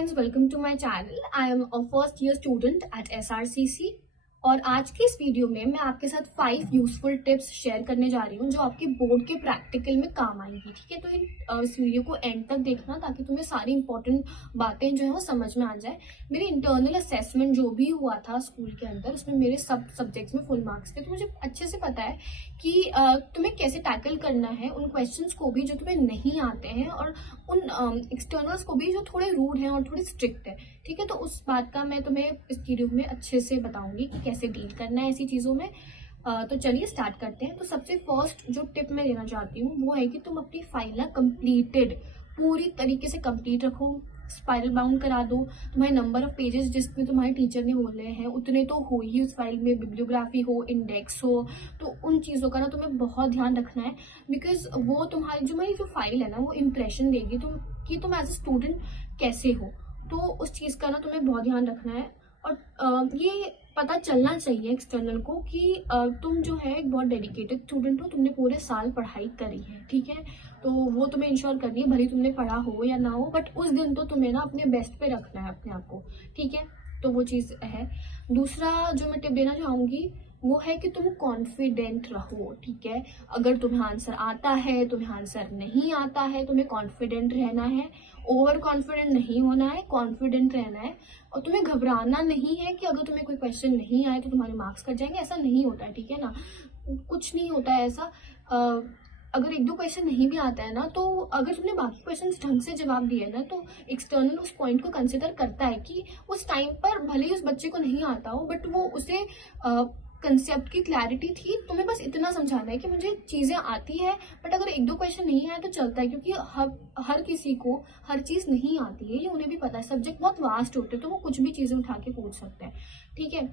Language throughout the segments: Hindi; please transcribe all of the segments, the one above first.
friends, welcome to my channel. I am a first year student at SRCC और आज के इस वीडियो में मैं आपके साथ 5 यूजफुल टिप्स शेयर करने जा रही हूँ जो आपके बोर्ड के प्रैक्टिकल में काम आएंगी। ठीक है, तो इस वीडियो को एंड तक देखना ताकि तुम्हें सारी इंपॉर्टेंट बातें जो है वो समझ में आ जाए। मेरे इंटरनल असेसमेंट जो भी हुआ था स्कूल के अंदर, उसमें मेरे सब सब्जेक्ट्स में फुल मार्क्स थे, तो मुझे अच्छे से पता है कि तुम्हें कैसे टैकल करना है उन क्वेश्चंस को भी जो तुम्हें नहीं आते हैं और उन एक्सटर्नल्स को भी जो थोड़े रूड हैं और थोड़े स्ट्रिक्ट है। ठीक है, तो उस बात का मैं तुम्हें इस वीडियो में अच्छे से बताऊंगी कि कैसे डील करना है ऐसी चीज़ों में। तो चलिए स्टार्ट करते हैं। तो सबसे फर्स्ट जो टिप मैं देना चाहती हूँ वो है कि तुम अपनी फाइल ना कंप्लीटेड पूरी तरीके से कंप्लीट रखो, स्पाइरल बाउंड करा दो। तुम्हारे नंबर ऑफ पेजेस जिसमें तुम्हारे टीचर ने बोले हैं उतने तो हो ही उस फाइल में, बिब्लियोग्राफी हो, इंडेक्स हो, तो उन चीज़ों का ना तुम्हें बहुत ध्यान रखना है। बिकॉज वो तुम्हारी जो फाइल है ना वो इम्प्रेशन देगी कि तुम एज ए स्टूडेंट कैसे हो, तो उस चीज़ का ना तुम्हें बहुत ध्यान रखना है। और ये पता चलना चाहिए एक्सटर्नल को कि तुम जो है एक बहुत डेडिकेटेड स्टूडेंट हो, तुमने पूरे साल पढ़ाई करी है। ठीक है, तो वो तुम्हें इंश्योर करनी है, भले तुमने पढ़ा हो या ना हो, बट उस दिन तो तुम्हें ना अपने बेस्ट पे रखना है अपने आप को। ठीक है, तो वो चीज़ है। दूसरा जो मैं टिप देना चाहूँगी वो है कि तुम कॉन्फिडेंट रहो। ठीक है, अगर तुम्हें आंसर आता है, तुम्हें आंसर नहीं आता है, तुम्हें कॉन्फिडेंट रहना है, ओवर कॉन्फिडेंट नहीं होना है, कॉन्फिडेंट रहना है। और तुम्हें घबराना नहीं है कि अगर तुम्हें कोई क्वेश्चन नहीं आए तो तुम्हारे मार्क्स कट जाएंगे, ऐसा नहीं होता है। ठीक है ना, कुछ नहीं होता है ऐसा। अगर 1-2 क्वेश्चन नहीं भी आता है ना, तो अगर तुमने बाकी क्वेश्चन ढंग से जवाब दिए ना, तो एक्सटर्नल उस पॉइंट को कंसिडर करता है कि उस टाइम पर भले ही उस बच्चे को नहीं आता हो, बट वो उसे कंसेप्ट की क्लैरिटी थी। तुम्हें बस इतना समझाना है कि मुझे चीज़ें आती है, बट अगर 1-2 क्वेश्चन नहीं आए तो चलता है, क्योंकि हर किसी को हर चीज़ नहीं आती है, ये उन्हें भी पता है। सब्जेक्ट बहुत वास्ट होते हैं तो वो कुछ भी चीज़ें उठा के पूछ सकते हैं। ठीक है,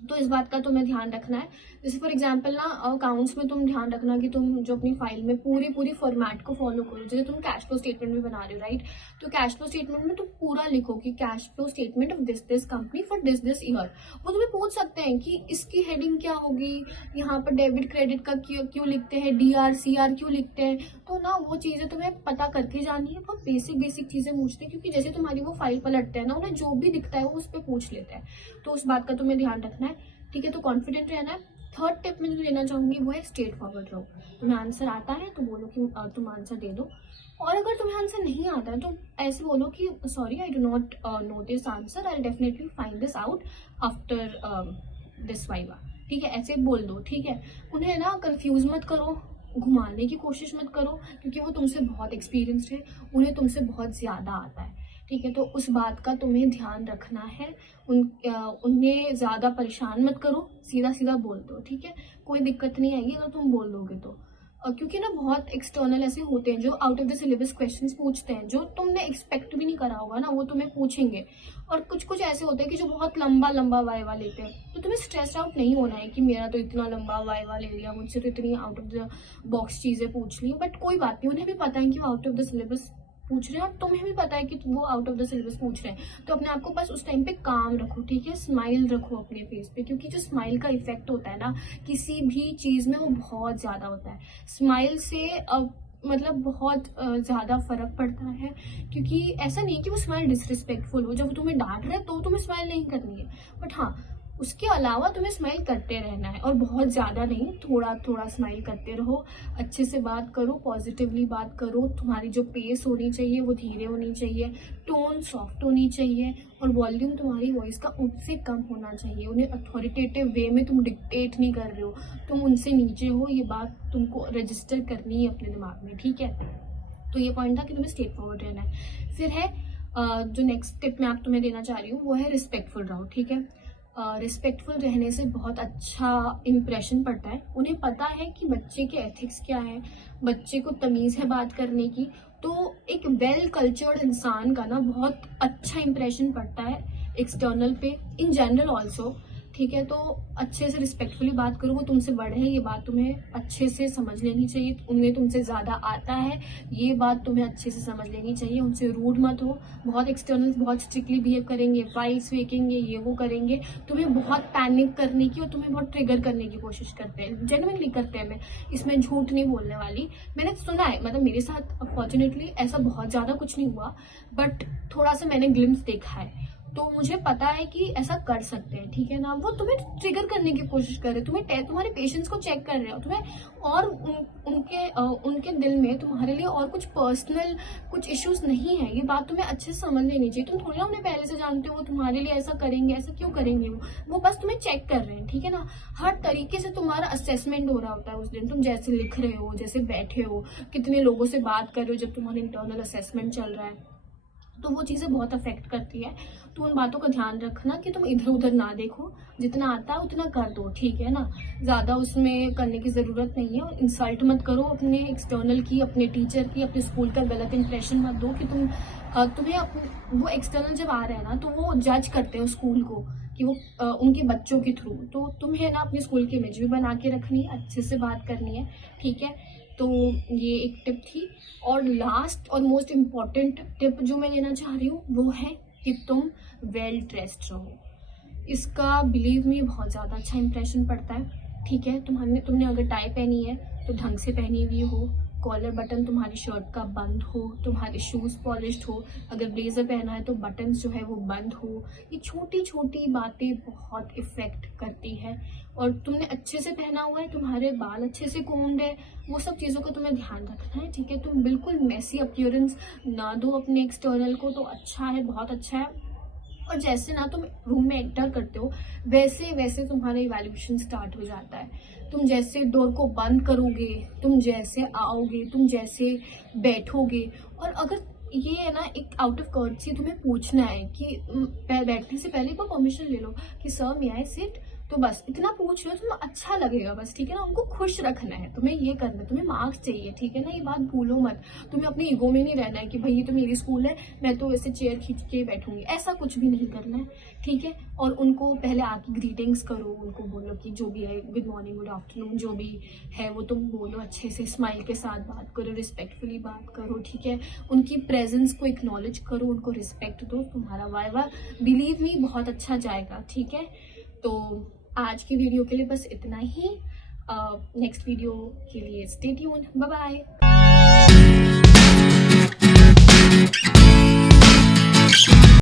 तो इस बात का तुम्हें ध्यान रखना है। जैसे फॉर एग्जांपल ना अकाउंट्स में तुम ध्यान रखना कि तुम जो अपनी फाइल में पूरी फॉर्मेट को फॉलो करो। जैसे तुम कैश फ्लो स्टेटमेंट भी बना रहे हो, राइट, तो कैश फ्लो स्टेटमेंट में तुम पूरा लिखो कि cash flow statement of this company for this year. वो तुम्हें पूछ सकते हैं कि इसकी हेडिंग क्या होगी, यहाँ पर डेबिट क्रेडिट का क्यों लिखते हैं, DR CR क्यों लिखते हैं, तो ना वो चीज़ें तुम्हें पता करके जानी है। बहुत बेसिक चीज़ें पूछते हैं, क्योंकि जैसे तुम्हारी वो फाइल पलटते हैं ना, उन्हें जो भी दिखता है वो उस पर पूछ लेते हैं, तो उस बात का तुम्हें ध्यान रखना है। ठीक है, तो कॉन्फिडेंट रहना है। थर्ड टिप मैं जो देना चाहूंगी वो है स्ट्रेट फॉरवर्ड रहो। तुम्हें आंसर आता है तो बोलो कि तुम आंसर दे दो, और अगर तुम्हें आंसर नहीं आता है तो ऐसे बोलो कि sorry, I do not know this answer, I definitely find this out after this viva. ठीक है, ऐसे बोल दो। ठीक है, उन्हें ना कंफ्यूज मत करो, घुमाने की कोशिश मत करो, क्योंकि वो तुमसे बहुत एक्सपीरियंस्ड है, उन्हें तुमसे बहुत ज़्यादा आता है। ठीक है, तो उस बात का तुम्हें ध्यान रखना है। उन्हें ज़्यादा परेशान मत करो, सीधा बोल दो। ठीक है, कोई दिक्कत नहीं आएगी अगर तुम बोल दोगे तो। क्योंकि ना बहुत एक्सटर्नल ऐसे होते हैं जो out of the syllabus questions पूछते हैं, जो तुमने एक्सपेक्ट भी नहीं करा होगा ना, वो तुम्हें पूछेंगे। और कुछ ऐसे होते हैं कि जो बहुत लंबा वाइवा लेते हैं, तो तुम्हें स्ट्रेस आउट नहीं होना है कि मेरा तो इतना लंबा वाइवा ले लिया, मुझसे तो इतनी आउट ऑफ द बॉक्स चीज़ें पूछ ली। बट कोई बात नहीं, उन्हें भी पता है कि वो आउट ऑफ द सिलेबस पूछ रहे हैं और तुम्हें भी पता है कि वो आउट ऑफ द सिलेबस पूछ रहे हैं, तो अपने आप को बस उस टाइम पे काम रखो। ठीक है, स्माइल रखो अपने फेस पे, क्योंकि जो स्माइल का इफेक्ट होता है ना किसी भी चीज़ में, वो बहुत ज़्यादा होता है। स्माइल से मतलब बहुत ज़्यादा फर्क पड़ता है, क्योंकि ऐसा नहीं कि वो स्माइल डिसरिस्पेक्टफुल हो, जब वो तुम्हें डांट रहे तो तुम्हें स्माइल नहीं करनी है, बट हाँ उसके अलावा तुम्हें स्माइल करते रहना है, और बहुत ज़्यादा नहीं, थोड़ा स्माइल करते रहो। अच्छे से बात करो, पॉजिटिवली बात करो, तुम्हारी जो पेस होनी चाहिए वो धीरे होनी चाहिए, टोन सॉफ्ट होनी चाहिए, और वॉल्यूम तुम्हारी वॉइस का उनसे कम होना चाहिए। उन्हें अथॉरिटेटिव वे में तुम डिक्टेट नहीं कर रहे हो, तुम उनसे नीचे हो, ये बात तुमको रजिस्टर करनी है अपने दिमाग में। ठीक है, तो ये पॉइंट था कि तुम्हें स्ट्रेट फॉरवर्ड रहना है। फिर है जो नेक्स्ट टिप मैं आप तुम्हें देना चाह रही हूँ वो है रिस्पेक्टफुल रहो। ठीक है, रिस्पेक्टफुल रहने से बहुत अच्छा इम्प्रेशन पड़ता है। उन्हें पता है कि बच्चे के एथिक्स क्या है, बच्चे को तमीज़ है बात करने की, तो एक वेल कल्चर्ड इंसान का ना बहुत अच्छा इम्प्रेशन पड़ता है एक्सटर्नल पे, इन जनरल ऑल्सो। ठीक है। तो अच्छे से रिस्पेक्टफुली बात करो, वो तुमसे बड़े हैं, ये बात तुम्हें अच्छे से समझ लेनी चाहिए। उन्हें तुमसे ज़्यादा आता है, ये बात तुम्हें अच्छे से समझ लेनी चाहिए। उनसे रूड मत हो। बहुत एक्सटर्नल बहुत स्ट्रिक्टली बिहेव करेंगे, फाइल्स फेंकेंगे, ये वो करेंगे, तुम्हें बहुत पैनिक करने की और तुम्हें बहुत ट्रिगर करने की कोशिश करते हैं, जेन्युइनली करते हैं। मैं इसमें झूठ नहीं बोलने वाली, मैंने सुना है, मतलब मेरे साथ अनफॉर्चुनेटली ऐसा बहुत ज़्यादा कुछ नहीं हुआ, बट थोड़ा सा मैंने ग्लिम्स देखा है, तो मुझे पता है कि ऐसा कर सकते हैं, ठीक है ना। वो तुम्हें ट्रिगर करने की कोशिश कर रहे हैं, तुम्हारे पेशेंस को चेक कर रहे हो, तुम्हें और उनके दिल में तुम्हारे लिए और कुछ पर्सनल कुछ इश्यूज नहीं है, ये बात तुम्हें अच्छे से समझ लेनी चाहिए। तुम थोड़ी ना उन्हें पहले से जानते हो वो तुम्हारे लिए ऐसा करेंगे, ऐसा क्यों करेंगे, वो बस तुम्हें चेक कर रहे हैं, ठीक है ना। हर तरीके से तुम्हारा असेसमेंट हो रहा होता है उस दिन, तुम जैसे लिख रहे हो, जैसे बैठे हो, कितने लोगों से बात कर रहे हो जब तुम्हारा इंटरनल असेसमेंट चल रहा है, तो वो चीज़ें बहुत अफेक्ट करती है। तो उन बातों का ध्यान रखना कि तुम इधर उधर ना देखो, जितना आता है उतना कर दो, ठीक है ना। ज़्यादा उसमें करने की ज़रूरत नहीं है। और इंसल्ट मत करो अपने एक्सटर्नल की, अपने टीचर की, अपने स्कूल का गलत इंप्रेशन मत दो कि तुम्हें वो एक्सटर्नल जब आ रहे हैं ना, तो वो जज करते हैं स्कूल को कि वो उनके बच्चों के थ्रू, तो तुम्हें ना अपने स्कूल की इमेज भी बना के रखनी है, अच्छे से बात करनी है, ठीक है। तो ये एक टिप थी। और लास्ट और मोस्ट इम्पॉर्टेंट टिप जो मैं देना चाह रही हूँ वो है कि तुम वेल ड्रेस्ड रहो। इसका बिलीव में बहुत ज़्यादा अच्छा इंप्रेशन पड़ता है, ठीक है। तुमने अगर टाई पहनी है तो ढंग से पहनी हुई हो, कॉलर बटन तुम्हारी शर्ट का बंद हो, तुम्हारे शूज़ पॉलिश्ड हो, अगर ब्लेजर पहना है तो बटन्स जो है वो बंद हो। ये छोटी छोटी बातें बहुत इफ़ेक्ट करती है। और तुमने अच्छे से पहना हुआ है, तुम्हारे बाल अच्छे से कोम्ड है, वो सब चीज़ों का तुम्हें ध्यान रखना है, ठीक है। तुम बिल्कुल मैसी अपीयरेंस ना दो अपने एक्सटर्नल को, तो अच्छा है, बहुत अच्छा है। और जैसे ना तुम रूम में एंटर करते हो वैसे वैसे तुम्हारा इवैल्यूएशन स्टार्ट हो जाता है। तुम जैसे डोर को बंद करोगे, तुम जैसे आओगे, तुम जैसे बैठोगे, और अगर ये है ना, एक आउट ऑफ कर्टसी तुम्हें पूछना है कि बैठने से पहले को परमिशन ले लो कि सर मे आई सिट, तो बस इतना पूछ लो, तुम्हें अच्छा लगेगा बस, ठीक है ना। उनको खुश रखना है, तुम्हें ये करना है, तुम्हें मार्क्स चाहिए, ठीक है ना। ये बात भूलो मत। तुम्हें अपनी ईगो में नहीं रहना है कि भाई ये तो मेरी स्कूल है, मैं तो ऐसे चेयर खींच के बैठूंगी, ऐसा कुछ भी नहीं करना है, ठीक है। और उनको पहले आके ग्रीटिंग्स करो, उनको बोलो कि जो भी है, गुड मॉर्निंग, गुड आफ्टरनून, जो भी है वो तुम बोलो, अच्छे से स्माइल के साथ बात करो, रिस्पेक्टफुली बात करो, ठीक है। उनकी प्रेजेंस को एक्नॉलेज करो, उनको रिस्पेक्ट दो, तुम्हारा वाइवा बिलीव मी बहुत अच्छा जाएगा, ठीक है। तो आज की वीडियो के लिए बस इतना ही। नेक्स्ट वीडियो के लिए स्टे ट्यून्ड, बाय बाय।